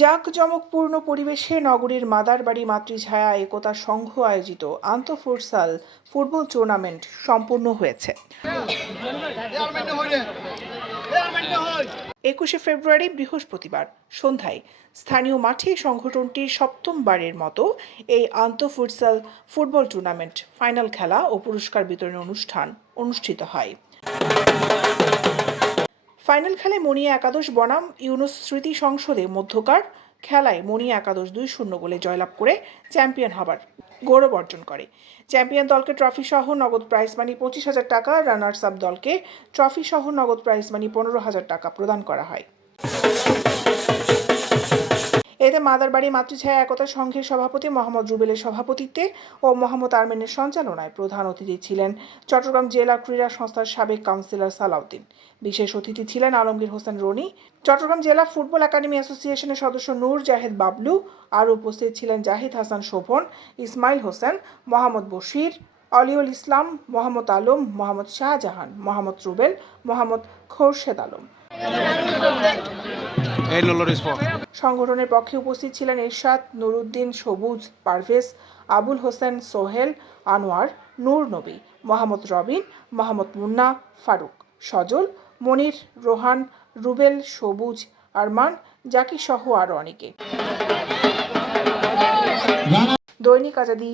জাঁকজমকপূর্ণ পরিবেশে নগরীর মাদারবাড়ি মাতৃছায়া একতা সংঘ আয়োজিত আন্তঃফুটসাল ফুটবল টুর্নামেন্ট সম্পূর্ণ হয়েছে। 21শে ফেব্রুয়ারি বৃহস্পতিবার সন্ধ্যায় স্থানীয় মাঠে সংগঠনটির সপ্তমবারের মতো এই আন্তঃফুটসাল ফুটবল টুর্নামেন্ট ফাইনাল খেলা ও পুরস্কার বিতরণ অনুষ্ঠান অনুষ্ঠিত হয়। ফাইনাল খেলায় মনিয়া একাদশ বনাম ইউনুস স্মৃতি সংসদে মধ্যকার খেলায় মনিয়া একাদশ 2-0 গোলে জয়লাভ করে চ্যাম্পিয়ন হবার গৌরব অর্জন করে। চ্যাম্পিয়ন দলকে ট্রফি সহ নগদ প্রাইজ মানি 25,000 টাকা, রানার্স আপ দলকে ট্রফি সহ নগদ প্রাইজ মানি 15,000 টাকা প্রদান করা হয়। এতে মাদারবাড়ি মাতৃছায়া একতা সংঘের সভাপতি মোহাম্মদ রুবেলের সভাপতিত্বে ও মোহাম্মদ আরমিনের সঞ্চালনায় প্রধান অতিথি ছিলেন চট্টগ্রাম জেলা ক্রীড়া সংস্থার সাবেক কাউন্সিলর সালাউদ্দিন। বিশেষ অতিথি ছিলেন আলমগীর হোসেন রনি, চট্টগ্রাম জেলা ফুটবল একাডেমি অ্যাসোসিয়েশনের সদস্য নূর জাহেদ বাবলু। আর উপস্থিত ছিলেন জাহিদ হাসান শোভন, ইসমাইল হোসেন, মোহাম্মদ বশির, অলিউল ইসলাম, মোহাম্মদ আলম, মোহাম্মদ শাহজাহান, মোহাম্মদ রুবেল, মোহাম্মদ খোরশেদ আলম। সংগঠনের পক্ষে উপস্থিত ছিলেন এরশাদ, নুরুদ্দিন, সবুজ, পারভেজ, আবুল হোসেন, সোহেল, আনোয়ার, নূর নবী, মোহাম্মদ রবিন, মোহাম্মদ মুন্না, ফারুক, সজল, মনির, রোহান, রুবেল, সবুজ, আরমান, জাকি সহ আরো অনেকে। দৈনিক আজাদী।